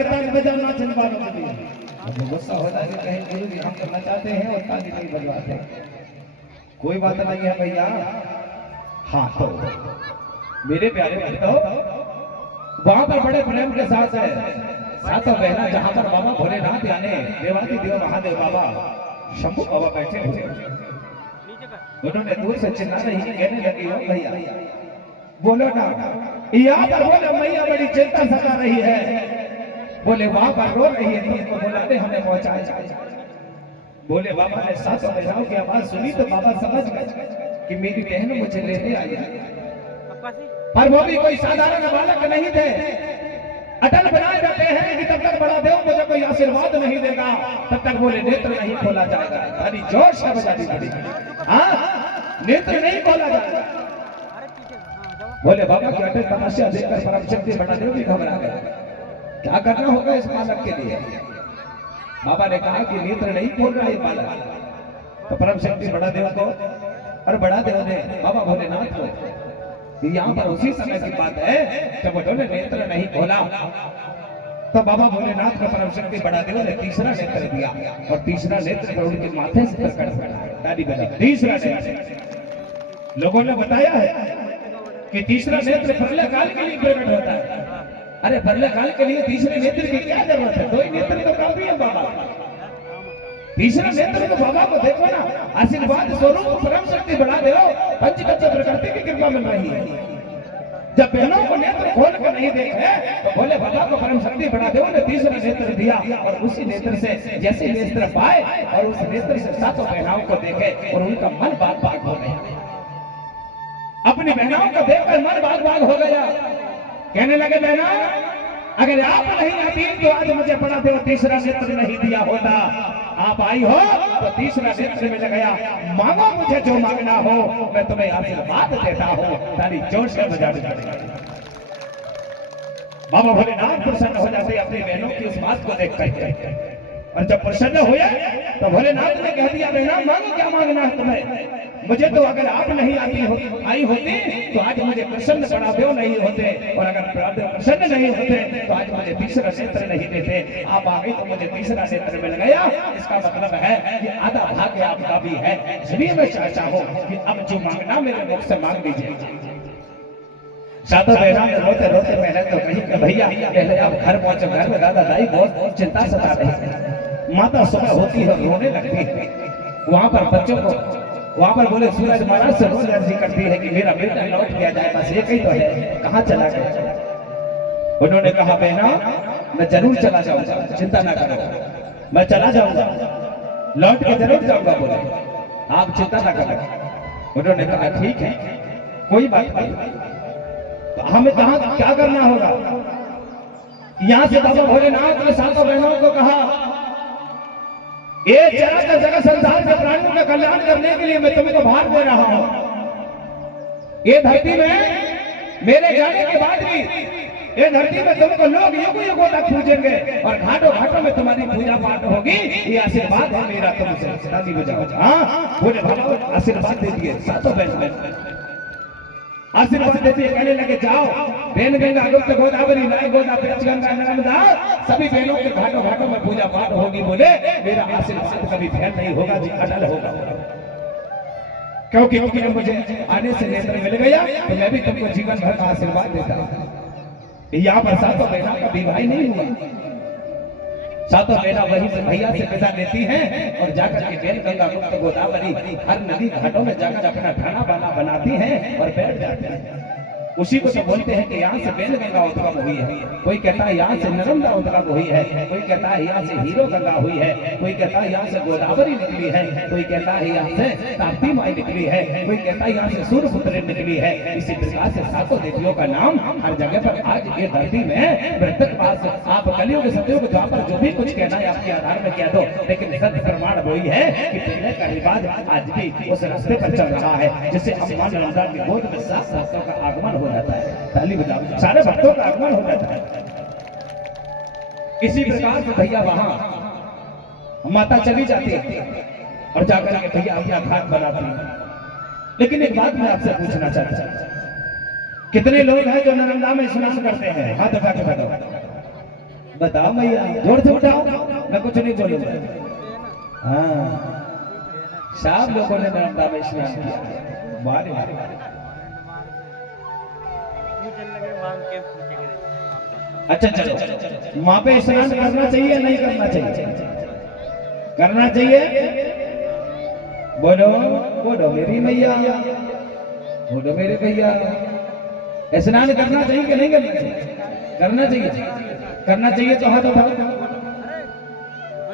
के ताली बजाना चलवानों के लिए। अब गुस्सा हो जाए कि कहीं गुरु जी हम तो नचाते हैं और ताली नहीं बजवाते। कोई बात नहीं है भैया। हाँ तो मेरे प्यारे भक्तों, वहां पर बड़े प्रेम के साथ है सातों बहना, जहां पर बाबा भोलेनाथ यानी देवादी देव महादेव बाबा शंभू बाबा बैठे हुए। उन्होंने दूर से चिल्ला रही कहने लगी, हो भैया बोलो ना, यहाँ पर बोले मैया बड़ी चिंता सता रही है, बोले वहां पर रो रही है, तुमको बुलाने हमें पहुंचाए। बोले बाबा ने सातों बहनों की आवाज सुनी तो बाबा समझ गए कि मेरी बहन मुझे लेने आई है। पर वो भी कोई साधारण बालक नहीं थे, अटल बनाए जाते हैं कि तब तक बड़ा देव मुझे कोई आशीर्वाद नहीं देगा तब तक बोले नेत्र नहीं खोला जाएगा। अरे जोर से बजा दी बड़ी, हाँ नेत्र नहीं खोला जाएगा। बोले बाबा की अटल तपस्या देखकर परम शक्ति बड़ा देव भी घबरा गया। क्या करना होगा इस बालक के लिए? बाबा ने कहा कि नेत्र नहीं खोल रहा ये बालक। तो परम शक्ति बड़ा देव को और बड़ा देव ने बाबा भोलेनाथ को, यहाँ पर उसी समय की बात है जब उन्होंने नेत्र नहीं खोला तो बाबा भोलेनाथ का परम शक्ति बड़ा देव ने तीसरा नेत्र दिया और तीसरा नेत्र पर उनके माथे से प्रकट। तीसरा नेत्र लोगों ने बताया है कि तीसरा नेत्र प्रलय काल के लिए प्रकट होता है। अरे प्रलय काल के लिए तीसरे नेत्र की क्या जरूरत है? दो ही नेत्र तो काफी है बाबा। तीसरा नेत्र तो बाबा को देखो ना, आशीर्वाद स्वरूप परम शक्ति बढ़ा दे, पंचतत्व प्रकृति की कृपा मिल रही है। जब बहनों को नेत्र खोल कर नहीं देखे तो बोले बाबा को परम शक्ति बढ़ा दे, उन्हें तीसरा नेत्र दिया और उसी नेत्र से जैसे नेत्र पाए और उस नेत्र से सातों बहनाओं को देखे और उनका मन बाग बाग हो गया। अपनी बहनाओं को देखकर मन बाग बाग हो गया। कहने लगे बहना, अगर आप नहीं आती तो आज मुझे बड़ा देव तीसरा नेत्र नहीं दिया होता। आप आई हो तो तीसरा नेत्र मिल गया। मांगो मुझे जो मांगना हो, मैं तुम्हें आशीर्वाद देता हूँ। ताली जोर से बजा दे। बाबा भोलेनाथ प्रसन्न हो जाते अपनी बहनों की इस बात को देख करके, और जब प्रसन्न हुए तो भोलेनाथ ने कह दिया, बहना मांगो क्या मांगना है तुम्हें? मुझे तो अगर आप नहीं आई होती तो आज मुझे प्रसन्न बड़ा देव नहीं होते, और अगर प्रसन्न नहीं होते तो आज मुझे तीसरा नेत्र नहीं देते। आप आ गई तो मुझे तीसरा नेत्र मिल गया। इसका मतलब है कि आधा भाग्य आपका भी है। इसलिए मैं चाहता हूँ कि अब जो मांगना मेरे मुख से मांग लीजिए। सातों बहनों ने रोते रोते पहले तो कही कि भैया पहले आप घर पहुंचो, घर में दादा दाई बहुत चिंता सता रही है। माता सुबह होती है रोने लगती है। वहां पर बच्चों को वहां पर बोले सूरज महाराज से रोज अर्जी करती है कि मेरा बेटा लौट गया जाए, बस एक ही तो है, कहाँ चला गया? उन्होंने कहा बहना मैं जरूर चला जाऊंगा, चिंता ना करो, मैं चला जाऊंगा, लौट के जरूर जाऊंगा। बोले आप चिंता ना करो। उन्होंने कहा ठीक है कोई बात नहीं। तो हमें कहा क्या करना होगा? यहाँ से बाबा भोलेनाथ ने सातों बहनों को कहा, ये चराचर जगत संसार के प्राणियों का कल्याण करने के लिए मैं तुमको भार दे रहा हूं। ये धरती में मेरे जाने के बाद भी ये धरती में तुमको लोग युग युगों तक पूजेंगे और घाटों घाटों में तुम्हारी पूजा पाठ होगी। ये आशीर्वाद है मेरा तुमसे। शादी हो जाओ। हाँ बोले बाबा आशीर्वाद दे दिए। सातों बहन आशीर्वाद देती है। कहने लगे जाओ बेन गंगा गुप्त गोदावरी नाय गोदा पेच गंगा नर्मदा सभी बहनों के घाटों घाटों में पूजा पाठ होगी। बोले मेरा आशीर्वाद कभी फेल नहीं होगा जी, अटल होगा। क्योंकि मुझे आने से नेत्र मिल गया तो मैं भी तुमको जीवन भर का आशीर्वाद देता हूं। यहाँ पर सातों बहनों का विवाह नहीं हुआ। सातों बहना वही से भैया से विदा लेती हैं और जाकर के बेन गंगा गुप्त गोदावरी हर नदी घाटों में जाकर अपना खाना बाना बनाती हैं और बैठ जाती हैं। उसी को तो बोलते हैं कि यहाँ से बेन गंगा उत्पन्न हुई है, कोई कहता है यहाँ से नर्मदा उत्पन्न हुई है, कोई कहता है यहाँ से हीरो गंगा हुई है, कोई कहता है यहाँ से गोदावरी निकली है, कोई कहता है यहाँ से ताप्ती माई निकली है, कोई कहता है यहाँ से सूर्यपुत्री निकली है। इसी प्रकार से सातों देवियों का नाम हर जगह पर आज ये धरती में मृतक पास आप कलियुग सतयुग द्वापर जो भी कुछ कहना है आपके आधार में कह दो, लेकिन सत्य प्रमाण वही है कि पहले का रिवाज आज भी उस रास्ते पर चल रहा है, जिससे हनुमान नर्मदा की गोद में सात भक्तों का आगमन हो जाता है। ताली बजाओ, सारे भक्तों का आगमन हो जाता है। इसी प्रकार से भैया वहां माता चली जाती है और जाकर के भैया अपना घाट बनाती है। लेकिन एक बात मैं आपसे पूछना चाहता हूं, कितने लोग हैं जो नर्मदा में स्नान करते हैं? हाथ उठा के बताओ। बताओ भैया, जोर से उठाओ, मैं कुछ नहीं बोलूंगा। हाँ, सब लोगों ने नर्मदा में स्नान किया। बारे अच्छा चलो, वहां पे स्नान करना चाहिए नहीं करना चाहिए? करना चाहिए। बोलो बोलो मेरी मैया, बोलो मेरे भैया, स्नान करना चाहिए कि नहीं करना चाहिए? करना चाहिए। करना चाहिए तो हाथ उठाओ।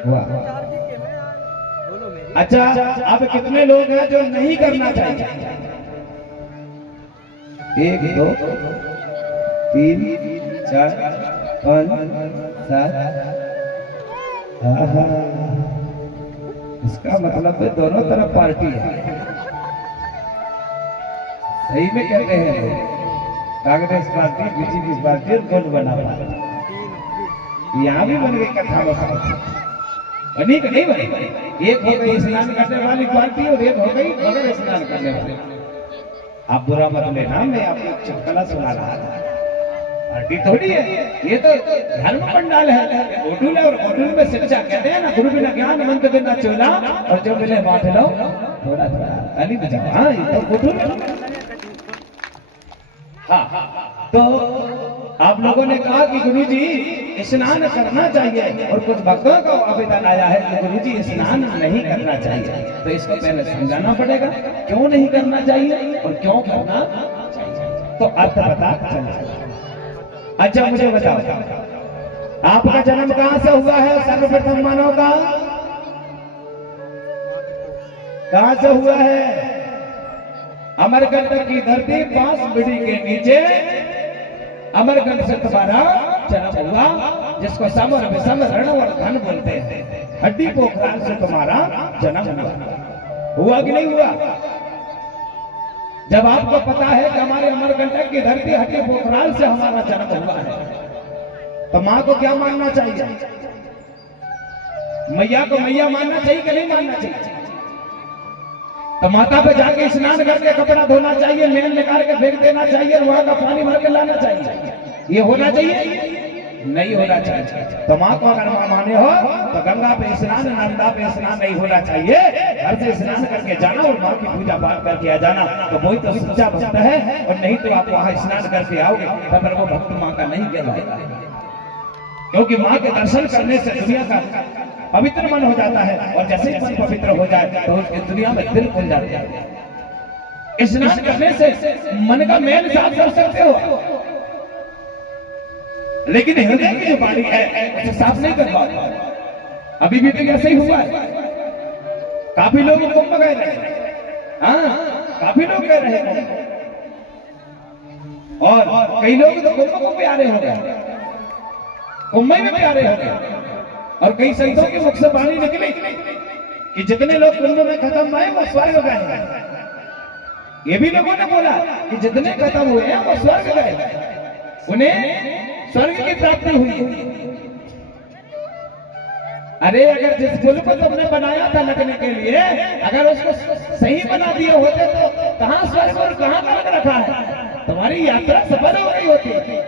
वाह, अच्छा अब कितने लोग हैं जो नहीं करना चाहिए? 1 2 3 4 5 7। इसका मतलब है दोनों तरफ पार्टी है। सही में कहते हैं लोग, कांग्रेस पार्टी, बीजेपी पार्टी और गोल बना पार्टी। यहाँ भी बन गई कथा बनी कि नहीं बनी? एक हो गई स्नान करने वाली पार्टी और एक हो गई बगैर स्नान करने वाली। आप बुरा मत लेना, मैं आपको चुटकुला सुना रहा था। पार्टी थोड़ी है ये, तो धर्म पंडाल है, होटल है। और होटल में शिक्षा कहते हैं ना, गुरु बिना ज्ञान मंत्र बिना चूल्हा, और जो मिले बांट लो थोड़ा थोड़ा, ताली बजाओ। हाँ, ये तो होटल है। हाँ, तो आप लोगों ने कहा कि गुरुजी स्नान करना चाहिए, और कुछ भक्तों का आवेदन आया है कि गुरुजी स्नान नहीं करना चाहिए। तो इसको पहले समझाना पड़ेगा क्यों नहीं करना चाहिए और क्यों करना चाहिए, तो अर्थ पता चल। अच्छा मुझे बताओ, आपका जन्म कहां से हुआ है? सर्वप्रथम मानव का कहां से हुआ है? अमरकंटक की धरती 5 बीड़ी के नीचे अमरकंटक से तुम्हारा जन्म हुआ, जिसको समर विषम रण और धन बोलते हैं। हड्डी पोखराल से तुम्हारा जन्म हुआ कि नहीं हुआ? जब आपको पता है कि हमारे अमरकंटक की धरती हड्डी पोखराल से हमारा जन्म हुआ है, तो माँ को क्या मानना चाहिए? मैया को मैया मानना चाहिए कि नहीं मानना चाहिए? तो माता पे जाके स्नान करके कपड़ा धोना चाहिए, मेल निकाल के फेंक देना चाहिए, वहां का पानी भर के लाना चाहिए। ये होना चाहिए? नहीं होना चाहिए। तो माँ को अगर माँ माने हो तो गंगा पे स्नान, नर्मदा पे स्नान नहीं होना चाहिए। घर से स्नान करके जाना और माँ की पूजा पाठ करके आ जाना, तो वही तो सच्चा भक्त है। और नहीं तो आप वहां स्नान करके आओगे तो फिर वो भक्त माँ का नहीं कहलाएगा, क्योंकि माँ के दर्शन करने से दुनिया का पवित्र मन हो जाता है, और जैसे ही मन पवित्र हो जाए तो उसकी दुनिया में दिल खुल जाता है। स्नान करने से मन का मैल साफ कर सकते हो, लेकिन हृदय की जो बारी है उसे साफ नहीं कर पाते। अभी भी तो ऐसे ही हुआ है। काफी लोग कुंभ गए रहे, हाँ काफी लोग गए रहे, और कई लोग तो कुंभ को प्यारे हो गए, कुंभ में प्यारे हो गए। और कई संतों के मुख से वाणी निकली कि जितने लोग कुंभ में खत्म हुए वो स्वर्ग गए। ये भी लोगों ने बोला कि जितने खत्म हुए हैं वो स्वर्ग गए, उन्हें स्वर्ग की प्राप्ति हुई। अरे अगर जिस पुल को तुमने बनाया था लगने के लिए, अगर उसको सही बना दिए होते तो कहां स्वर्ग और कहां नरक रखा है? तुम्हारी यात्रा सफल हो गई होती है।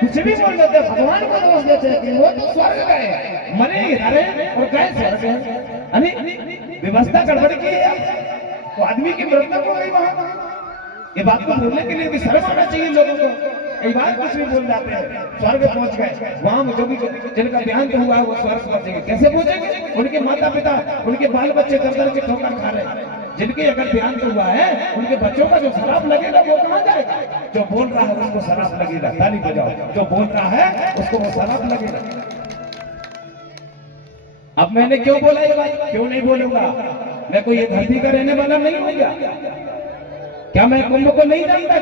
कुछ भी बोल देते, भगवान को दोष देते कि वो तो स्वर्ग गए, मरे इधर और गए स्वर्ग है। अरे व्यवस्था गड़बड़ की है, तो आदमी की मृत्यु हो गई वहां। ये बात को बोलने के लिए भी शर्म आना चाहिए लोगों को। कई बार कुछ भी बोल जाते हैं, स्वर्ग पहुंच गए, वहां जो भी जिनका देहांत हुआ है वो स्वर्ग पहुंचेंगे। कैसे पहुंचेंगे? उनके माता पिता, उनके बाल बच्चे दर के ठोकर खा रहे हैं। जिनके अगर देहांत हुआ है उनके बच्चों का जो शराब लगेगा वो कहां जाएगा? जो बोल रहा है उसको शराब लगेगा, ताली बजाओ। जो बोल रहा है उसको वो शराब लगेगा। अब मैंने क्यों बोला ये बात? क्यों नहीं बोलूंगा? मैं कोई ये धरती का रहने वाला नहीं हूं क्या? मैं कुंभ को नहीं जानता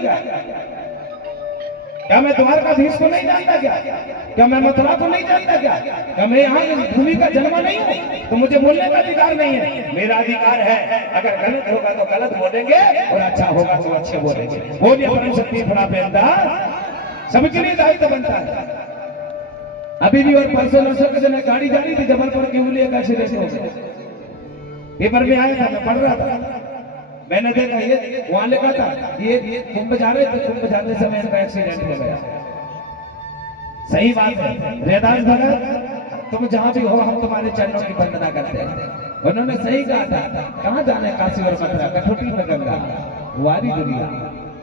क्या मैं द्वारकाधीश को नहीं जानता क्या मैं मथुरा को नहीं जानता क्या मैं यहाँ भूमि का जन्मा नहीं हूँ? तो मुझे बोलने का अधिकार नहीं है? मेरा अधिकार है, अगर गलत होगा तो गलत बोलेंगे और अच्छा होगा तो अच्छे बोलेंगे। बोलिए परम शक्ति बड़ा पैदा, सबके लिए दायित्व बनता है। अभी भी और परसों नरसों के दिन गाड़ी जा रही थी जबलपुर की उली का एक्सीडेंट हो गया। पेपर में आया था, मैं पढ़ रहा था, मैंने देखा ये वहां लिखा था ये कुंभ जा रहे थे, कुंभ जाने समय इनका एक्सीडेंट हो गया। सही बात है रैदास भगत, तुम जहाँ भी हो हम तुम्हारे चरणों की वंदना करते हैं। उन्होंने सही कहा था, कहाँ जाने काशी और मथुरा, कठोटी में गंगा वारी दुनिया,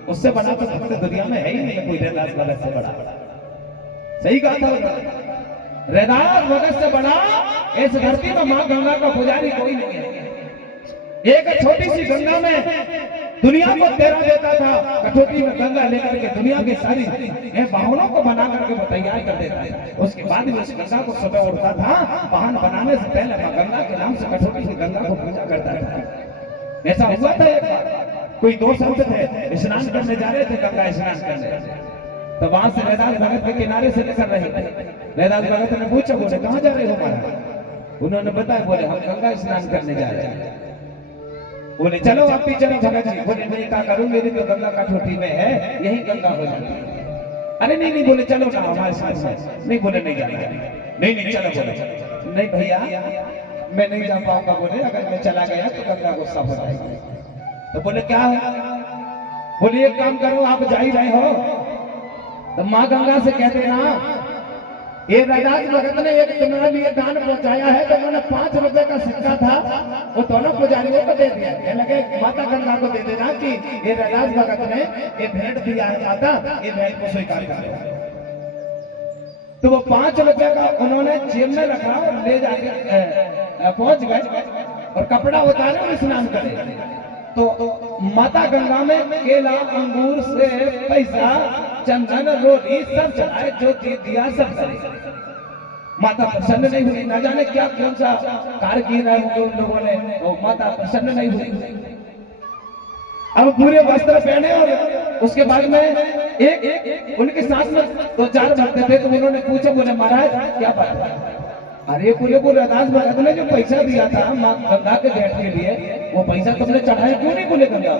उससे बड़ा तो भक्त दुनिया में है ही नहीं कोई रैदास भगत से बड़ा। सही कहा था उन्होंने, रैदास भगत से बड़ा इस धरती में मां गंगा का पुजारी कोई नहीं है। एक छोटी सी गंगा में दुनिया को तेरा देता था, कठोटी में गंगा लेकर के दुनिया की सारी वाहनों को बना करके वो तैयार कर देता था। उसके बाद भी उस गंगा को सुबह उठता था, वाहन बनाने से पहले मां गंगा के नाम से कठोटी की गंगा को पूजा करता था। ऐसा हुआ था एक बार, कोई दो संत थे, स्नान करने जा रहे थे, गंगा स्नान करने, तो वहां से रैदास भगत के किनारे से निकल रहे थे। रैदास भगत ने पूछा, बोले कहाँ जा रहे हो महाराज? उन्होंने बताया, बोले हम गंगा स्नान करने जा रहे हैं। बोले चलो आप भी चलो भगत जी। बोले नहीं क्या करूं, मेरी तो गंगा कठोटी में है, यही गंगा हो जाती है। अरे नहीं नहीं, बोले चलो ना हमारे साथ। नहीं बोले नहीं जाना, नहीं नहीं चलो। बोले नहीं भैया मैं नहीं जा पाऊंगा, बोले अगर मैं चला गया तो गंगा गुस्सा हो जाएगी। तो बोले क्या है? बोले एक काम करो, आप जा ही रहे हो तो माँ गंगा से कह देना ये रैदास भगत ने एक तुम्हारे लिए दान पहुंचाया है, तो उन्होंने 5 रुपए का सिक्का था वो दोनों पुजारियों को दे दिया। कह लगे माता गंगा को दे देना कि ये रैदास भगत ने ये भेंट दिया है माता, ये भेंट को स्वीकार कर। तो वो 5 रुपए का उन्होंने जेब में रखा और ले जाके पहुंच गए और कपड़ा उतारे और स्नान करे। तो माता गंगा में केला अंगूर से पैसा चंदन रोटी सब चढ़ाए, जो दिया सब करे। माता प्रसन्न नहीं हुई, न जाने क्या कौन सा कार्य किया है उन लोगों ने, तो माता प्रसन्न नहीं हुई। अब पूरे वस्त्र पहने और उसके बाद में एक उनके साथ में 2-4 भक्त थे, तो उन्होंने पूछा, बोले महाराज क्या बात है? अरे बोले वो रैदास भगत ने जो पैसा दिया था मां गंगा के भेंट के लिए, वो पैसा तुमने चढ़ाया क्यों नहीं? बोले गंगा।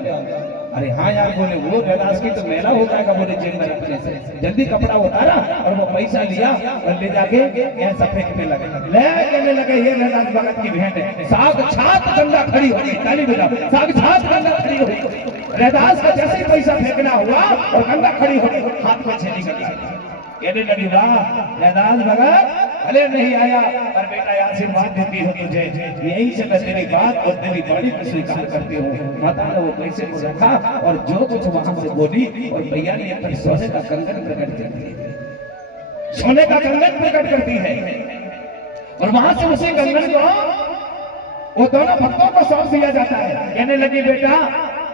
अरे हाँ यार, बोले वो रैदास की तो मेला हो जाएगा, बोले जेब में रखने से। जल्दी कपड़ा उतारा और वो पैसा लिया और ले जाके यहाँ सब फेंकने लगे। कहने लगे ये रैदास भगत की भेंट है। साक्षात गंगा खड़ी हो गई, ताली बजाओ, साक्षात गंगा खड़ी हो गई। रैदास का जैसे पैसा फेंकना हुआ और गंगा खड़ी हो गई, हाथ में छेली गई। कहने लगी वाह रैदास भगत भले नहीं आया पर बेटा आशीर्वाद देती हो तुझे, यही से मैं तेरी बात और तेरी बाणी को स्वीकार करती हूँ। माता ने वो पैसे को रखा और जो कुछ वहां से बोली, और भैया ने अपने सोने का कंगन प्रकट कर दिया, सोने का कंगन प्रकट करती है। और वहां से उसी कंगन को वो दोनों भक्तों को सौंप दिया जाता है। कहने लगी बेटा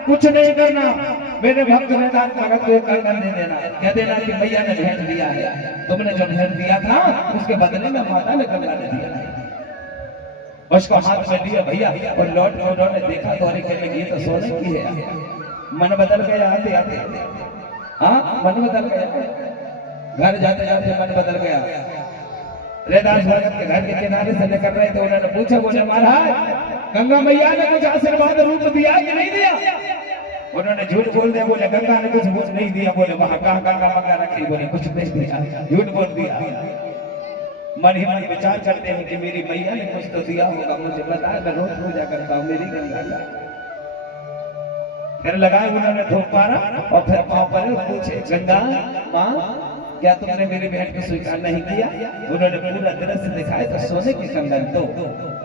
कुछ नहीं करना, मेरे भक्त रैदास भगत को कंगन दे देना, कह देना कि भैया ने भेंट दिया है, तुमने जो भेंट दिया था उसके बदले में माता ने कंगन दे दिया है। उसको हाथ में लिया भैया और लौट के उन्होंने देखा तो अरे कहने लगी ये तो सोने की है। मन बदल गया आते आते, हाँ मन बदल गया, घर जाते जाते मन बदल गया। रैदास भगत के घर के किनारे से निकल रहे थे, उन्होंने पूछा, बोले महाराज गंगा मैया ने कुछ आशीर्वाद रूप दिया कि नहीं दिया? उन्होंने झूठ बोल दिया, बोले गंगा ने कुछ नहीं दिया। बोले वहां कहाँ गंगा मंगा रखी? बोले कुछ नहीं दिया, झूठ बोल दिया। मन ही मन विचार करते हैं कि मेरी मैया ने कुछ तो दिया होगा, मुझे पता है, मैं रोज पूजा करता हूँ मेरी गंगा का। फिर लगाए उन्होंने धूप मारा और फिर पाँव पर पूछे, गंगा माँ क्या तुमने मेरी भेंट को स्वीकार नहीं किया? उन्होंने पूरा दृश्य दिखाया तो सोने की कंगन दो,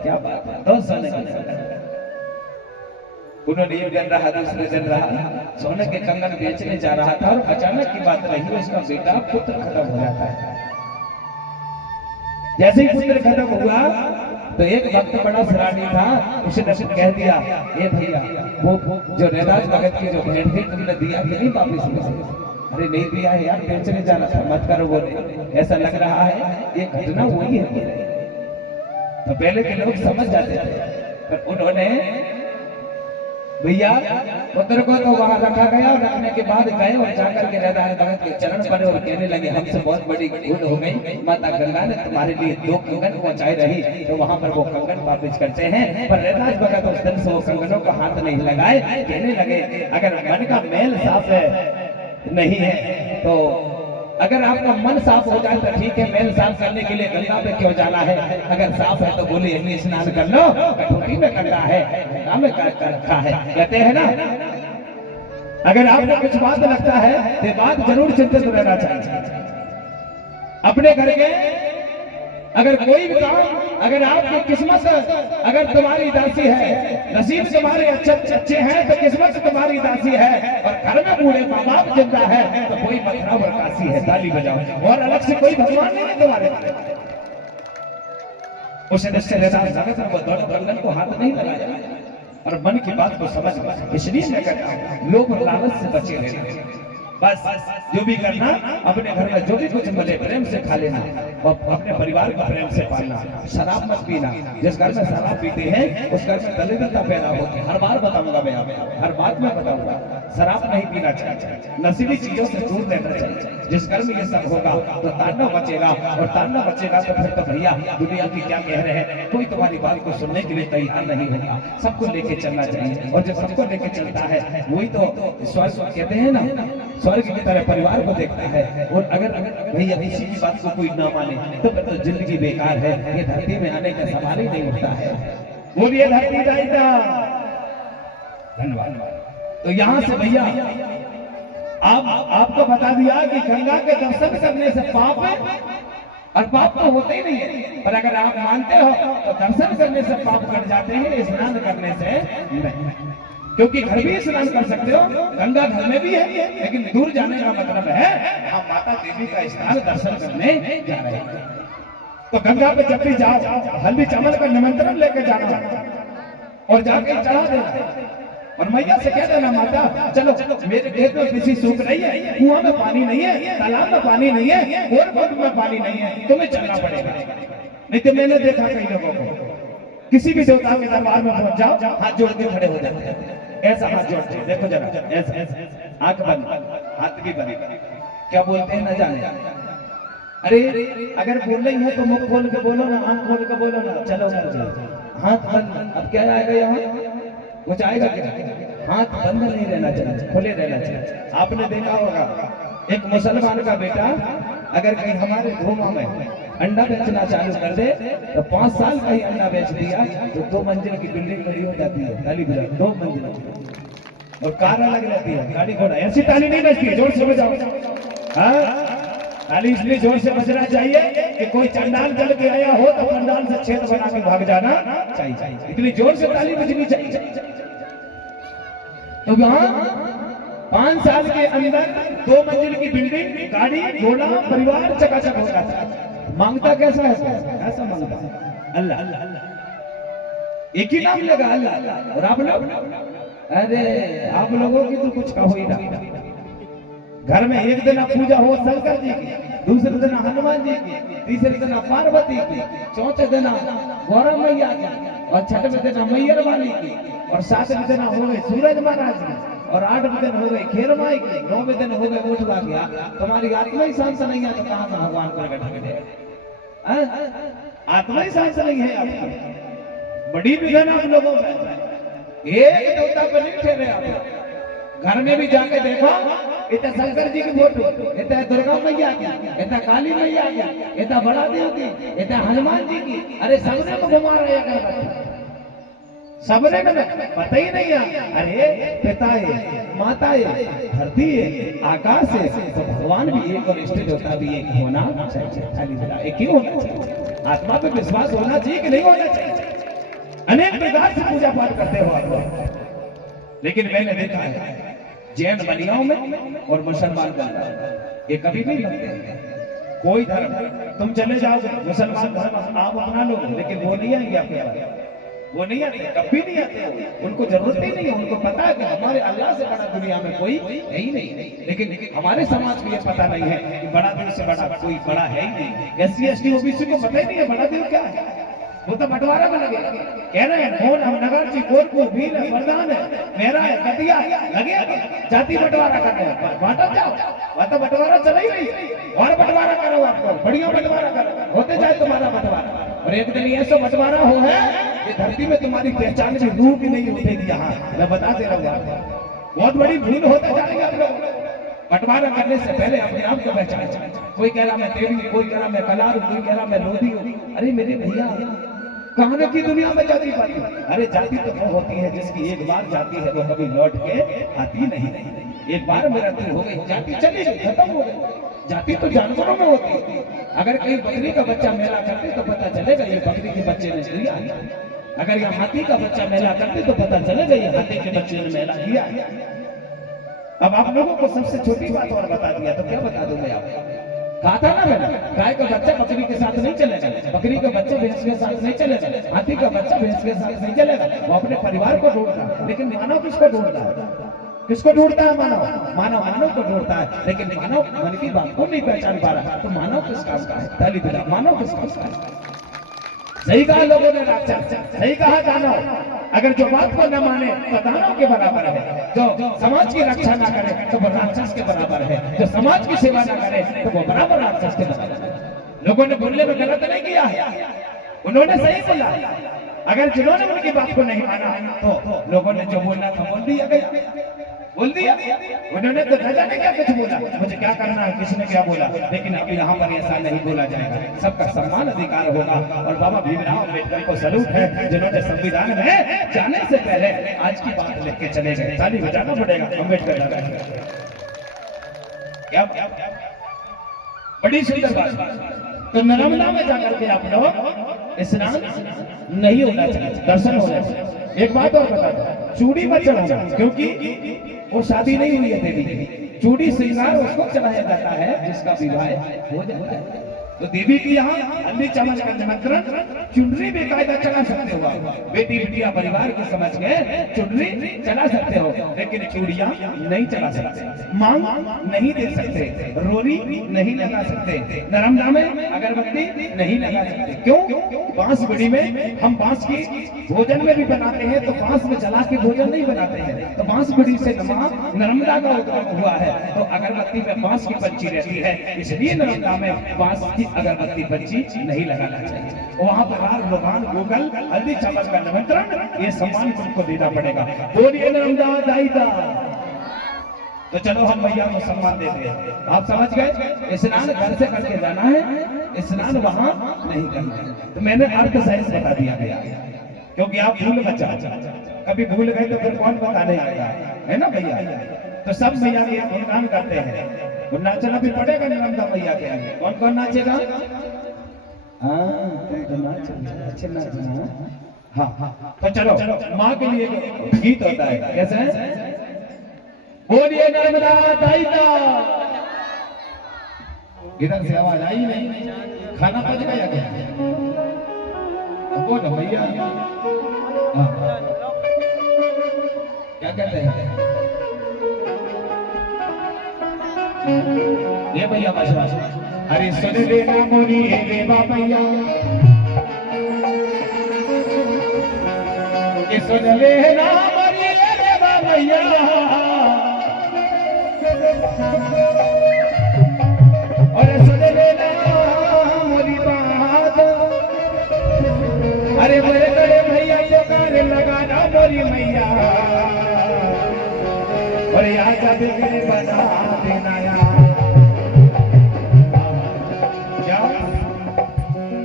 क्या बात है, दो सोने की कंगन। उन्होंने एक दिन रहा, दूसरे दिन रहा, सोने के कंगन बेचने जा रहा था और अचानक की बात रही उसका बेटा पुत्र खत्म हो जाता है। जैसे ही पुत्र खत्म हुआ तो एक भक्त बड़ा शरारती था, उसने कह दिया, ए भैया वो जो रैदास भगत की जो भेंट थी तुमने दिया कि नहीं वापिस? अरे नहीं दिया है यार, बेचने जाना था, मत करो। बोले ऐसा लग रहा है ये घटना वही है। तो पहले के लोग समझ जाते थे, पर उन्होंने भैया पुत्र को तो वहां रखा गया और रखने के बाद गए और जाकर के रैदास भगत के चरण पड़े और कहने लगे हमसे बहुत बड़ी भूल हो गई, माता गंगा ने तुम्हारे लिए 2 कंगन पहुंचाई रही, तो वहां पर वो कंगन वापस करते हैं। पर रैदास भगत उस दिन से वो कंगनों को हाथ नहीं लगाए। कहने लगे अगर मन का मेल साफ नहीं है तो अगर आपका मन साफ हो जाए तो ठीक है, मेल साफ करने के लिए गंगा पे क्यों जाना है? अगर साफ है तो बोले यही स्नान कर लो, कठोटी में गंगा है, गंगा में कर रखा है, कहते हैं ना। अगर आपको कुछ बात लगता है तो बात जरूर चिंतित रहना चाहिए। अपने घर के अगर कोई भी काम, अगर आपकी किस्मत अगर तुम्हारी दासी है, नसीब तुम्हारे अच्छे हैं तो किस्मत तुम्हारी दासी है, और घर में बूढ़े माँ बाप जिंदा है तो कोई मथुरा और काशी है। ताली बजाओ। और अलग से कोई भगवान नहीं है तुम्हारे पास। उस रिश्तेदार जगत में वो दोनों बंधन को हाथ नहीं लगाया और मन की बात को समझ गया। इसलिए मैं कहता हूँ लोभ और लालच से बचे रहना। बस जो भी करना अपने घर में जो भी कुछ मिले प्रेम से खा लेना और अपने परिवार को प्रेम से पालना। शराब मत पीना। जिस घर में शराब पीते हैं उस घर में दरिद्रता पैदा होती है। हर बार बताऊंगा मैं, हर बात में बताऊंगा। शराब नहीं पीना चाहिए, नशीली चीजों से दूर रहना चाहिए। जिस घर में ये सब होगा तो ताना बचेगा, और ताना बचेगा तो फिर तो भैया दुनिया की क्या कह रहे हैं, कोई तुम्हारी बात को सुनने के लिए तैयार नहीं होगा। सबको लेके चलना चाहिए, और जो सबको लेके चलता है वही तो स्वर्ग कहते हैं ना, स्वर्ग की तरह परिवार को देखता है। और अगर भैया किसी की बात को कोई ना माने तो फिर तो जिंदगी बेकार है। ये धरती में आने का सवाल ही नहीं उठता है। बोलिए धरती दायिता। धन्यवाद। तो यहाँ से भैया आपको बता दिया कि गंगा के दर्शन करने से पाप है, और पाप तो होते ही नहीं है, पर अगर आप मानते हो तो दर्शन करने से पाप कट जाते हैं, स्नान करने से नहीं। क्योंकि घर भी स्नान कर सकते हो, गंगा घर में भी है, लेकिन दूर जाने का मतलब है हम माता देवी का स्नान दर्शन करने जा रहे हैं। तो गंगा पे जब भी जाओ हल्दी चावल का निमंत्रण लेकर जाना और जाके चढ़ा देना, और मैया से कह देना माता चलो मेरे खेत में किसी सूख रही है, कुआं में पानी नहीं है, तालाब में पानी नहीं है, बोर में पानी नहीं है, तुम्हें चलना पड़ेगा। नहीं तो मैंने देखा कई लोगों को किसी भी देवता के दरबार में पहुंच जाओ, हाथ जोड़ के खड़े हो जाते हैं। ऐसा हाथ जोड़ते हैं, देखो जरा ऐसा, आंख बंद, हाथ भी बंद, क्या बोलते हैं न जाने। अरे अगर बोल रही है तो मुख खोल के बोलो ना, आंख खोल के बोलो ना। चलो हाथ बंद। अब क्या आएगा यहाँ, कुछ आएगा क्या? हाथ बंद नहीं रहना चाहिए, खुले रहना चाहिए। आपने देखा होगा एक मुसलमान का बेटा अगर कहीं हमारे धोमा में अंडा बेचना चालू कर दे तो 5 साल का ही अंडा बेच दिया तो 2 मंजिल की बिल्डिंग खड़ी हो जाती है। ताली बजाओ। 2 मंजिल और कार अलग रहती है, गाड़ी घोड़ा। ऐसी ताली नहीं बजती है, जोर से बजाओ। ताली इसलिए जोर से बजना चाहिए कि कोई चंडाल चल के आया हो तो पंडाल से छेद बना के भाग जाना चाहिए। इतनी जोर से ताली बजनी चाहिए। तो यहाँ 5 साल के अंदर 2 मंजिल की बिल्डिंग, गाड़ी घोड़ा, परिवार चकाचक हो जाता है। मांगता कैसा है? ऐसा मांगता अल्लाह। एक ही नाम लेगा अल्लाह। और आप लोग, अरे आप लोगों की तो कुछ कहो ही ना। घर में एक दिन पूजा हो शंकर जी की, दूसरे दिन हनुमान जी की, तीसरे दिन पार्वती की, चौथे दिन गौरव मैया की, और छठवें दिन मैयर वाली की, और 7वें दिन हो गए सूरज महाराज की, और 8वें दिन हो गए खेर माई की, 9वें दिन हो गए उठ गया। तुम्हारी आत्मा ही शांत नहीं है तो कहाँ से भगवान को बैठा? आत्मा ही शांत नहीं है आपकी। बड़ी विघन आप लोगों में, एक देवता पर नहीं ठहरे आप। घर में भी जाके देखो, इतना शंकर जी की फोटो, इतना दुर्गा मैया की, इतना काली मैया की, इतना बड़ा देव की, इतना हनुमान जी की। अरे सबने को घुमा रहे हैं, सबने में पता ही नहीं है। अरे पिता है, माता है, धरती है, आकाश है, तो भगवान भी एक और इष्ट देवता भी एक होना चाहिए। एक ही होना चाहिए। आत्मा पे विश्वास होना चाहिए कि नहीं होना चाहिए। अनेक प्रकार से पूजा पाठ करते हो आप लोग, लेकिन मैंने देखा है जैन बनियाओं में और मुसलमान ये कभी नहीं लगते। कोई धर्म तुम चले जाओगे, मुसलमान धर्म आप अपना लो, लेकिन वो नहीं आएंगे आपके पास, वो नहीं आते, कभी नहीं आते। उनको जरूरत ही नहीं है। उनको पता है कि हमारे अल्लाह से बड़ा दुनिया में कोई है ही नहीं। लेकिन हमारे समाज को ये पता नहीं है कि बड़ा देव से बड़ा कोई बड़ा है ही नहीं। SC ST OBC को पता ही नहीं है बड़ा देव क्या है। वो तो बंटवारा में लगे कह रहे हैं कौन हम नगर जी गोरखपुर वीर है, वरदान है, मेरा है, कटिया लगे जाति बंटवारा करने बांटा जाओ। वह तो बंटवारा चला ही नहीं, और बंटवारा करो, आपको बढ़िया बंटवारा करो, होते जाए तुम्हारा बंटवारा। और एक दिन ऐसा बंटवारा हो है कि धरती में तुम्हारी पहचान की रूह भी नहीं उठेगी। यहाँ मैं बताते रहूंगा, बहुत बड़ी भूल होते जाएंगे आप लोग। बंटवारा करने से पहले अपने आप को पहचान। कोई कह रहा मैं तेरी, कोई कह रहा मैं कलार, कोई कह रहा मैं लोधी हूँ। अरे मेरे भैया कहने की दुनिया में जाति पाति। अरे जाति तो वो होती है जिसकी एक बार जाती है वो कभी लौट के आती नहीं। एक बार मृत्यु हो गई, जाति चली गई, खत्म हो गई। जाति तो जानवरों में होती है। अगर कहीं बकरी का बच्चा मेला करते तो पता चलेगा ये बकरी के बच्चे ने लिया। अगर ये हाथी का बच्चा मेला करते तो पता चलेगा ये हाथी के बच्चे ने मेला किया। अब आप लोगों को सबसे छोटी बात और बता दिया तो क्या बता दूं मैं आपको। कहा था ना मैंने, गाय का बच्चा बकरी के साथ नहीं चलेगा, बकरी का बच्चा भैंस के साथ नहीं चलेगा, हाथी का बच्चा भैंस के साथ नहीं चलेगा। वो अपने परिवार को ढूंढता है, लेकिन मानव किसको ढूंढता है? किसको ढूंढता है? मानव। मानव मानव को ढूंढता है, लेकिन मानव मन की बात को नहीं पहचान पा रहा। तो मानव किस काम का है? ताली बजा, मानव किस काम का है? सही कहा लोगों ने, राक्षस। सही कहा दानव। अगर जो बात को न माने तो दानव के बराबर है, जो समाज की रक्षा ना करे तो वो राक्षस के बराबर है, जो समाज की सेवा ना करे तो वो बराबर राक्षस के बराबर है। लोगों ने बोलने में गलत नहीं किया है, उन्होंने सही बोला। अगर जिन्होंने उनकी बात को नहीं माना तो लोगों ने जो बोलना था बोल दिया गया, बोल दिया। उन्होंने तो न जाने क्या कुछ बोला, मुझे क्या करना है, किसने क्या बोला। लेकिन अब यहाँ पर ऐसा नहीं बोला जाएगा, सबका सम्मान अधिकार होगा। और बाबा भीमराव अम्बेडकर को सलूट है जिन्होंने संविधान में जाने से पहले आज की बात लेके चले गए। ताली बजाना पड़ेगा अम्बेडकर दादा। क्या बड़ी सुंदर बात। तो नर्मदा में जाकर के आप लोग स्नान नहीं होना चाहिए, दर्शन होना चाहिए। एक बात और बता दो, चूड़ी मत चढ़ाना, क्योंकि वो शादी नहीं हुई है देवी की। चूड़ी श्रृंगार उसको चढ़ाया जाता है जिसका विवाह हो जाता है। तो देवी की यहाँ हल्दी चमच का निमंत्रण, चुनरी भी कायदा चला सकते हो आप। बेटी बिटिया परिवार की समझ के चुनरी चला सकते हो, लेकिन चूड़ियां नहीं चला सकते, मांग नहीं दे सकते, रोरी नहीं लगा सकते, नरमदा में अगरबत्ती नहीं लगा सकते। क्यों? बांस बड़ी में हम बांस की भोजन में भी बनाते हैं, तो बांस में जला के भोजन नहीं बनाते हैं। तो बांस बड़ी से नर्मदा का उद्गम हुआ है, तो अगरबत्ती में बांस की पंची रहती है, इसलिए नर्मदा में बांस की अगरबत्ती पंची नहीं लगाना चाहिए। वहां पर भगवान गूगल हल्दी चमच का निमंत्रण, ये सम्मान तुमको देना पड़ेगा। बोलिए नर्मदा दाईदा। तो चलो हम भैया को सम्मान देते हैं। आप समझ गए, स्नान घर से करके जाना है, स्नान वहां नहीं करना है। तो मैंने अर्थ सहित बता दिया गया, क्योंकि आप भूल बचा, कभी भूल गए तो फिर कौन बताने आएगा, है ना भैया। तो सब भैया के गुणगान करते हैं, नाचना भी पड़ेगा नर्मदा मैया के आगे। कौन कौन नाचेगा? तो नाचना। हाँ, तो चलो माँ के लिए गीत होता है, कैसे? बोलिए नर्मदा दाईदा। इधर से आवाज आई नहीं, खाना पच गया क्या? बोलो भैया, क्या कहते हैं ये भैया? अरे सुन लेना मोरी रे बाबैया, ये सुन लेना मोरी रे बाबैया, और सुन लेना मोरी बात। अरे बड़े बड़े भैया ये गाने लगाना मोरी मैया, और यहाँ का बिगड़े बना देना यार। क्या?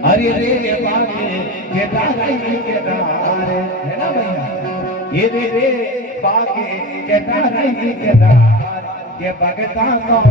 अरे रे बागे के दाई के दार, है ना भैया? ये रे बागे के दाई के दार, ये भगता को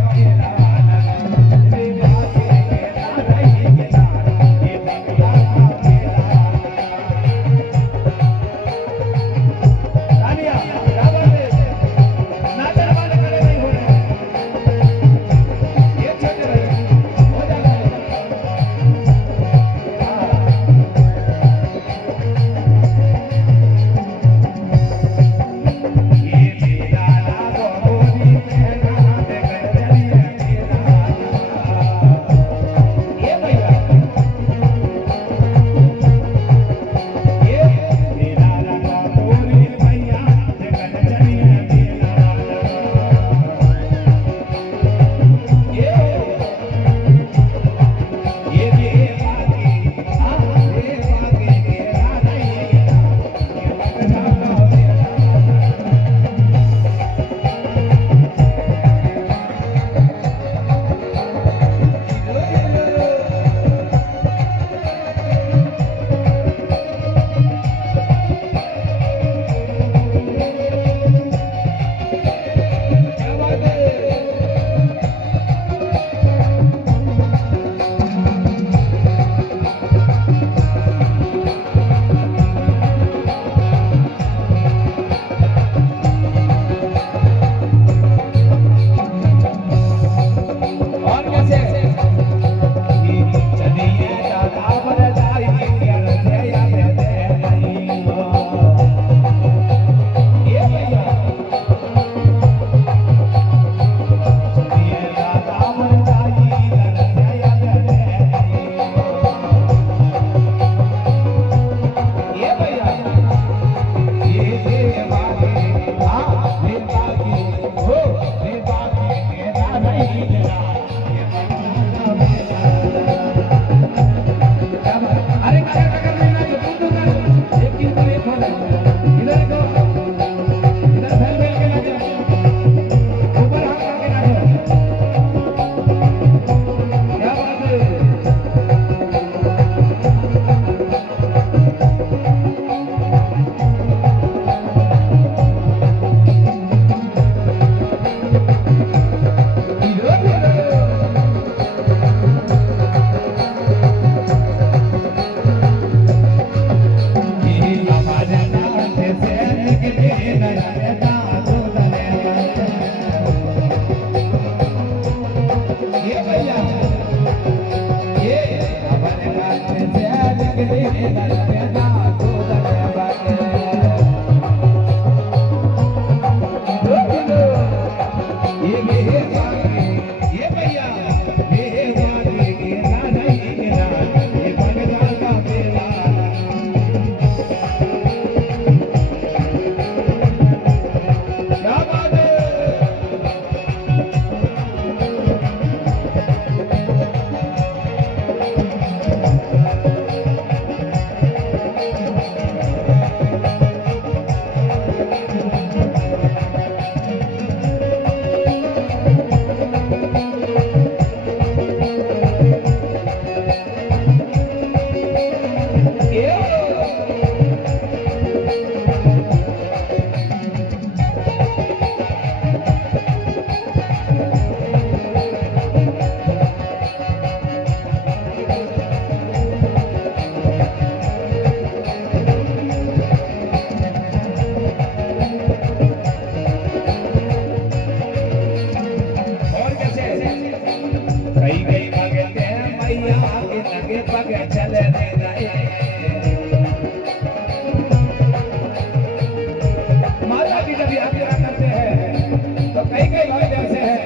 कई कई बात ऐसे हैं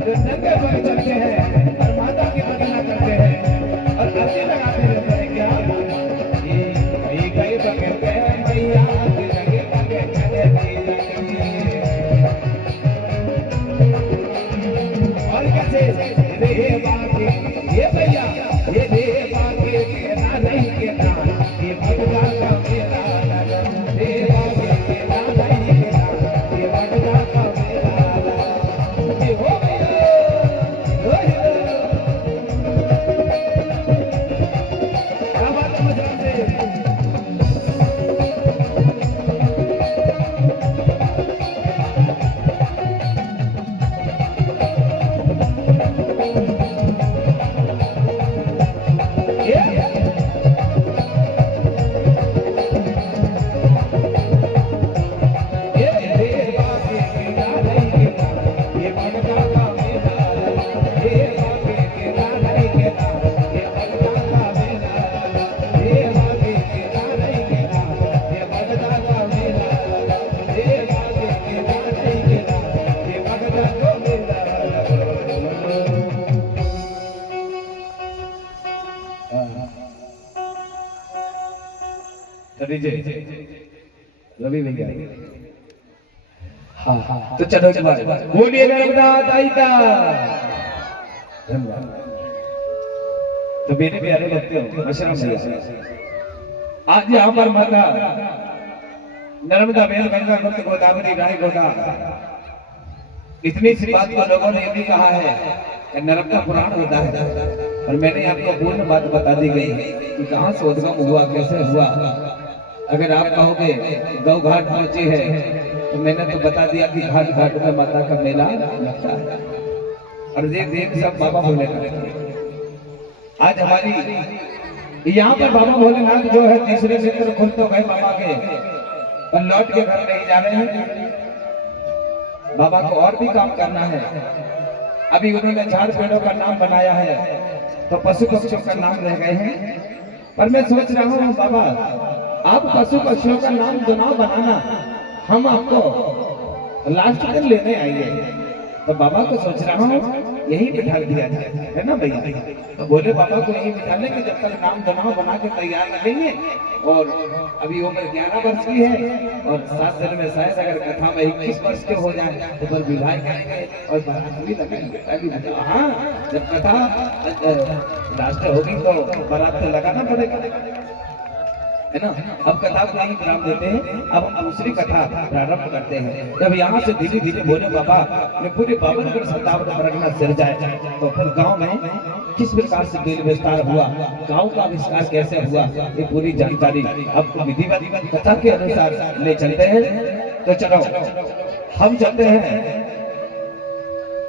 जो नंगे पर चलते हैं और माता की वंदना करते हैं और अर्जी लगाते रहते हैं। क्या ये कई बगैर मैया की लगे बगे चले और कैसे रे बाकी ये भैया ये रे बाकी के ना नहीं के ना ये भगवा का मेरा रे बाकी के ना नहीं के ना ये भगवा का मेरा ये हो क्या बात समझ रहे हैं। रवि भैया हाँ हाँ तो चलो बोलिए नर्मदा दाई का धन्यवाद। तो मेरे प्यारे लगते हो मशरम भैया आज यहाँ पर माता नर्मदा बेल गंगा गुप्त गोदावरी राय गोदा इतनी सी बात को लोगों ने ये भी कहा है कि नर्मदा पुराण होता है और मैंने आपको पूर्ण बात बता दी गई कि कहाँ से उद्गम हुआ कैसे हुआ। अगर आप कहोगे गौ घाट पहुंची है तो मैंने तो बता दिया कि घाट घाट में माता का मेला लगता है और देख सब बाबा भोलेनाथ। आज हमारी यहाँ पर बाबा भोलेनाथ जो है तीसरे क्षेत्र खुल तो गए बाबा के और लौट के घर नहीं जा रहे हैं। बाबा को और भी काम करना है। अभी उन्होंने 4 पेड़ों का नाम बनाया है तो पशु पक्षियों का नाम रह गए हैं। पर मैं सोच रहा हूँ बाबा आप पशु पक्षियों का नाम जो नाम बनाना हम आपको लास्ट दिन लेने आएंगे। तो बाबा को सोच रहा हूँ यही बिठा दिया जाए है ना भैया। तो बोले बाबा को यही बिठा लेंगे जब तक नाम जमाव बना के तैयार करेंगे। और अभी उम्र 11 वर्ष की है और 7 दिन में शायद अगर कथा में 21 वर्ष के हो जाए तो फिर विवाह करेंगे और बारात भी लगाएंगे। हाँ जब कथा राष्ट्र होगी तो बारात तो लगाना पड़ेगा है ना। अब कथा को नहीं विराम देते हैं। अब हम दूसरी कथा प्रारंभ करते हैं। जब यहाँ से धीरे धीरे बोले बाबा में पूरे 52 सत्तावन परगना सिर जाए तो फिर गांव में किस प्रकार से दिल विस्तार हुआ, गांव का विस्तार कैसे हुआ, ये पूरी जानकारी अब विधिवत कथा के अनुसार ले चलते हैं। तो चलो हम चलते हैं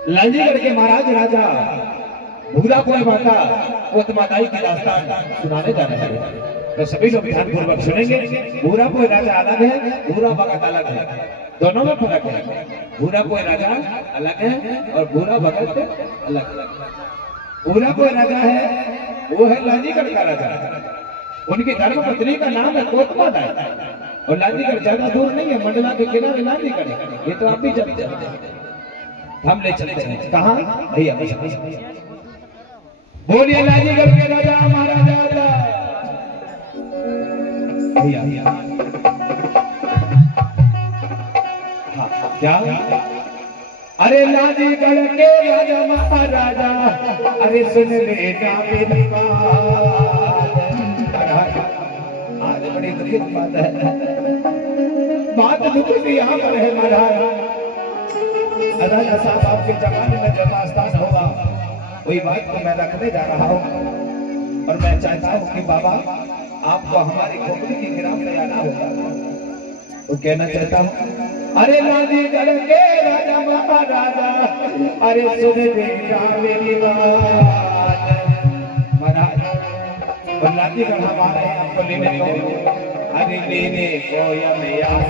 लालजीगढ़ के महाराज राजा भूरापुर माता उत्तमादाई की दास्तान सुनाने जा रहे हैं। तो सभी लोग ध्यान पूर्वक सुनेंगे। भूरापुर राजा अलग है, भूरा भगत अलग है, दोनों में फर्क है। भूरापुर राजा अलग है और भूरा भगत अलग है। भूरापुर राजा है वो है लालजीगढ़ का राजा। उनकी धर्मपत्नी का नाम है कोतमादाई और लालजीगढ़ ज्यादा दूर नहीं है, मंडला के किनारे लालजीगढ़। ये तो आप भी जानते हैं। हम ले चलते हैं कहाँ भैया बोलिए लालजीगढ़ के राजा महाराजा भैया। हाँ क्या अरे लालजीगढ़ के राजा महाराजा अरे सुन लेना मेरी बात। आज बड़ी दुखद बात है, बात दुखद यहाँ पर है महाराज। राजा साहब आपके जमाने में जब आस्थान होगा वही बात को मैं रखने जा रहा हूँ और मैं चाहता हूँ कि बाबा आपको हमारी खोपड़ी की गिराम ले आना होगा। तो कहना चाहता हूँ अरे लालजीगढ़ के राजा महाराजा अरे सुन लेना मेरी बात महाराज। और लालजीगढ़ हमारे आपको लेने को अरे लेने को या मैं याद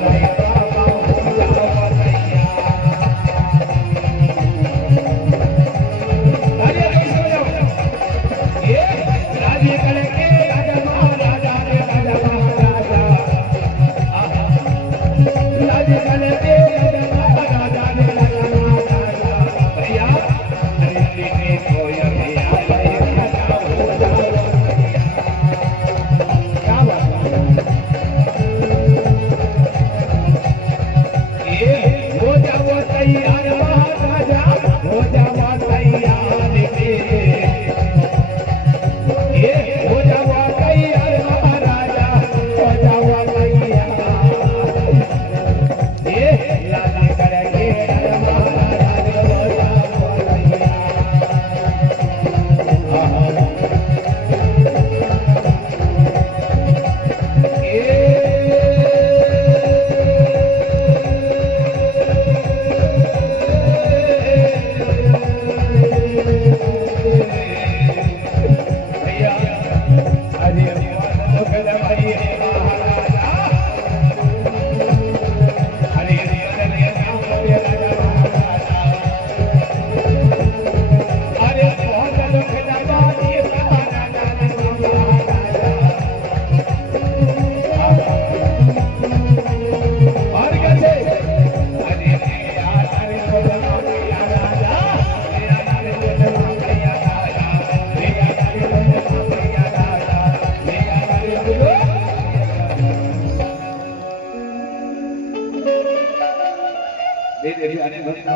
मेरे प्यारे भक्तों,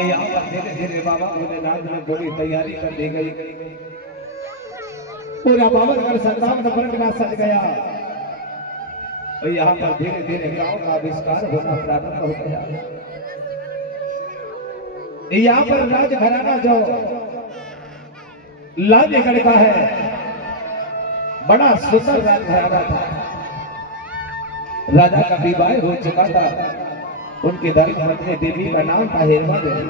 यहाँ पर धीरे धीरे बाबा भोलेनाथ ने पूरी तैयारी कर दी गई। पूरा बाबर कर संतान का सज गया और यहाँ पर धीरे धीरे गांव का आविष्कार होना प्रारंभ हो गया। यहाँ पर राजघराना जो लालगढ़ का है, बड़ा सुंदर राजघराना था। राजा का विवाह हो चुका था। उनके धर्मपत्नी देवी का नाम था हेमा देवी,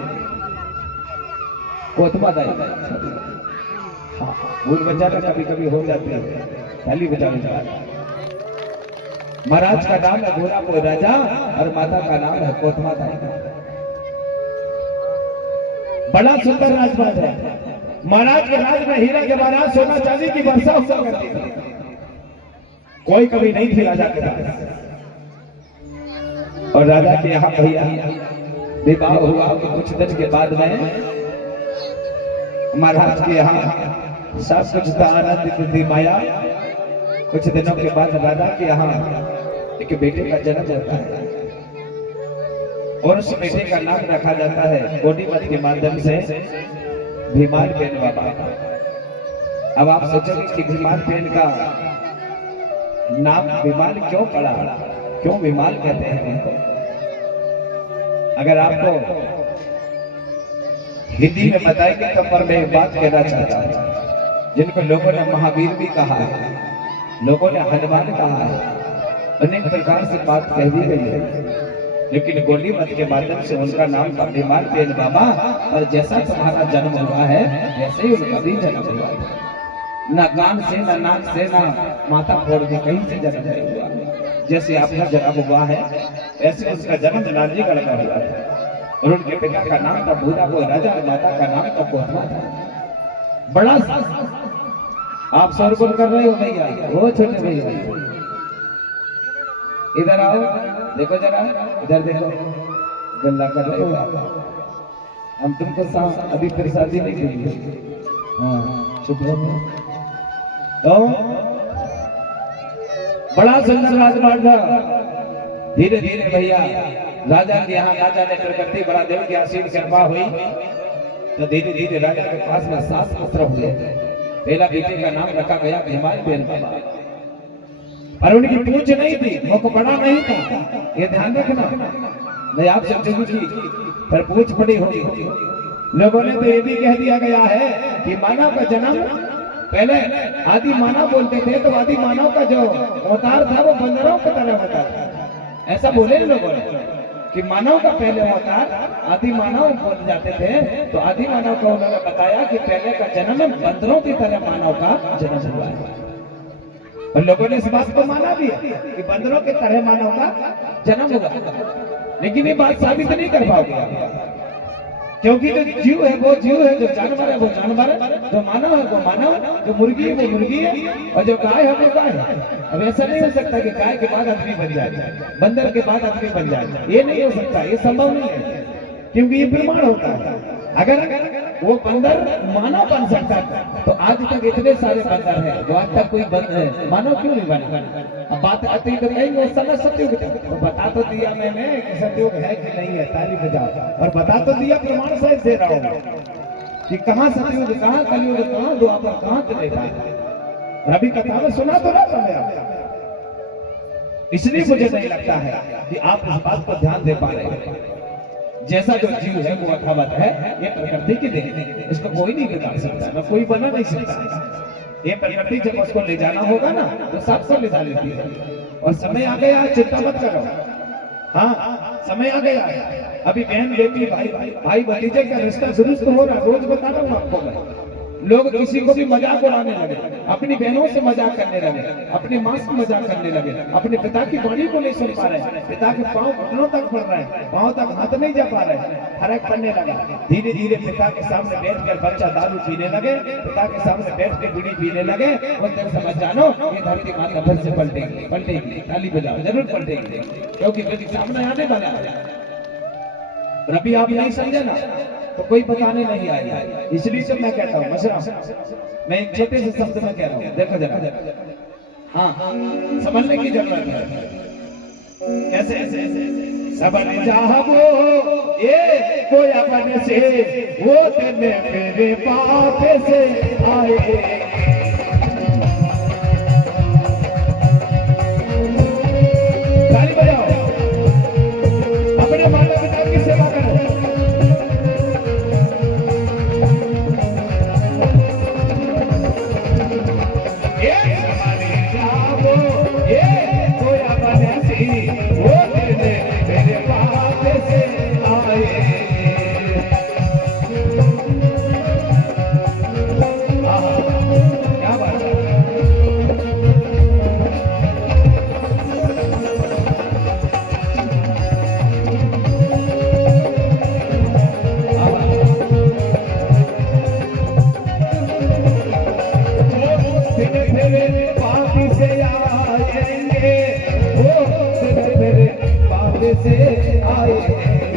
कोतमा देवी। हाँ, भूल बचाना कभी कभी हो जाती है, पहली बचाना। महाराज का नाम है गोरापुर राजा और माता का नाम है कोतमा देवी। बड़ा सुंदर राजपाट है। महाराज के राज में हीरा के बाद सोना चांदी की वर्षा हुआ करती थी। कोई कभी नहीं थी राजा के पास। और राजा के यहाँ भैया विवाह हुआ कुछ दिन के बाद में महाराज के यहाँ सब कुछ था, आनंद थी माया। कुछ दिनों के बाद राजा के यहाँ एक बेटे का जन्म होता है और उस बेटे का नाम रखा जाता है गोडीमत के माध्यम से भीमाल बेन बाबा। अब आप सोचोगे कि भीमाल बेन का नाम भीमाल क्यों पड़ा, क्यों भीमाल कहते हैं उनको? अगर आपको हिंदी में बताएंगे तो पर मैं एक बात कहना चाहता हूं, जिनको लोगों ने महावीर भी कहा है, लोगों ने हनुमान कहा है, अनेक प्रकार से बात कह दी गई है, लेकिन गोडीमत के माध्यम से उनका नाम था भीमाल बेन बाबा। और जैसा तुम्हारा जन्म हुआ है वैसे ही उनका भी जन्म हुआ है। ना कान से, ना नाक से, ना माथा फोड़ के कहीं से जन्म नहीं हुआ। जैसे आपका जन्म हुआ है ऐसे उसका जन्म लालगढ़ का हुआ था। और उनके पिता का नाम था भूरापुर राजा और माता का नाम था कोतमा था। बड़ा आप शोरगुल कर रहे हो भैया, वो छोटे भैया इधर आओ, देखो जरा इधर देखो, गल्ला कर रहे हो आप। हम तुमको अभी फिर शादी नहीं करेंगे। हाँ चुप रहो। तो बड़ा सुंदर राजपाट था। धीरे धीरे भैया राजा के यहाँ राजा ने प्रकृति बड़ा देव की आशीष कृपा हुई तो धीरे धीरे राजा के पास में 7 पुत्र हुए। पहला बेटे का नाम रखा गया भीमाल बेन बाबा। और उनकी पूंछ नहीं थी, मुख बड़ा नहीं था, ये ध्यान रखना। मैं आप समझूंगी कि पर पूंछ बड़ी होगी। लोगों ने तो ये भी कह दिया गया है कि मानव का जन्म पहले आदि मानव बोलते थे, तो आदि मानव का जो अवतार था वो बंदरों की तरह होता था। ऐसा बोले लोगों ने कि मानव का पहले अवतार आदि मानव बोल जाते थे। तो आदि मानव को उन्होंने बताया कि पहले का जन्म बंदरों की तरह मानव का जन्म हुआ है। और लोगों ने इस बात को माना भी कि बंदरों के तरह मानव का जन्म हुआ, लेकिन ये बात साबित नहीं कर पाओगे, क्योंकि जो जीव है वो जीव है, जो जानवर है वो जानवर है, जो मानव है वो मानव, जो मुर्गी है वो मुर्गी है, और जो गाय है वो गाय है। अब ऐसा नहीं हो सकता कि गाय के बाद आदमी बन जाए, बंदर के बाद आदमी बन जाए, ये नहीं हो सकता, ये संभव नहीं है, क्योंकि ये प्रमाण होता है। अगर वो बंदर मानव बन सकता है तो आज तक इतने सारे बंदर हैं, वो आज तक कोई मानव क्यों नहीं बना? अब बात आती तो कहेंगे उस समय सतयुग था, तो बता तो दिया मैंने कि सतयुग है कि नहीं है, ताली बजाओ। और बता तो दिया, प्रमाण सहित दे रहा हूँ कि कहाँ सतयुग, कहाँ कलयुग, कहाँ द्वापर, कहाँ त्रेता। अभी कथा में सुना तो ना था, इसलिए मुझे नहीं लगता है कि आप इस बात को ध्यान दे पा रहे हैं। जैसा जो जीव है वो अथावत है, ये प्रकृति की देन, इसको कोई नहीं बिगाड़ सकता, ना कोई बना नहीं सकता। ये प्रकृति जब उसको ले जाना होगा ना तो सबको ले जा लेती है। और समय आ गया, चिंता मत करो। हाँ समय आ गया, अभी बहन बेटी भाई भतीजे का रिश्ता दुरुस्त हो रहा, रोज बता रहा हूँ आपको मैं। लोग किसी को भी मजाक उड़ाने लगे, अपनी बहनों से मजाक करने लगे, अपनी माँ से मजाक करने लगे, अपने पिता की वाणी को नहीं सुन पा रहे, पिता के पांव घुटनों तक पड़ रहे हैं, पांव तक हाथ नहीं जा पा रहे, फर्क पड़ने लगा। धीरे धीरे पिता के सामने बैठकर बच्चा दारू पीने लगे, पिता के सामने बैठ के बीड़ी पीने लगे। और तब समझ जानो ये धरती माता फिर से पलटेगी, पलटेगी, ताली बजाओ, जरूर पलटेगी, क्योंकि मेरे सामने आने वाला है। अभी आप नहीं समझे ना तो कोई बताने नहीं आएगा। इसलिए से मैं कहता हूँ मशरा, मैं एक छोटे से शब्द में कह रहा हूँ, देखो जरा, हाँ समझने की जरूरत है। कैसे सबन चाहबो ये कोई अपन से वो तेने मेरे बाप से आए ताली बजाओ अपने माता पिता की सेवा करो ये सबन चाहबो ये कोई अपन से वो तेने मेरे बाप से आए क्या बात है तेरे बाप से आएंगे वो तेरे बाप से आएंगे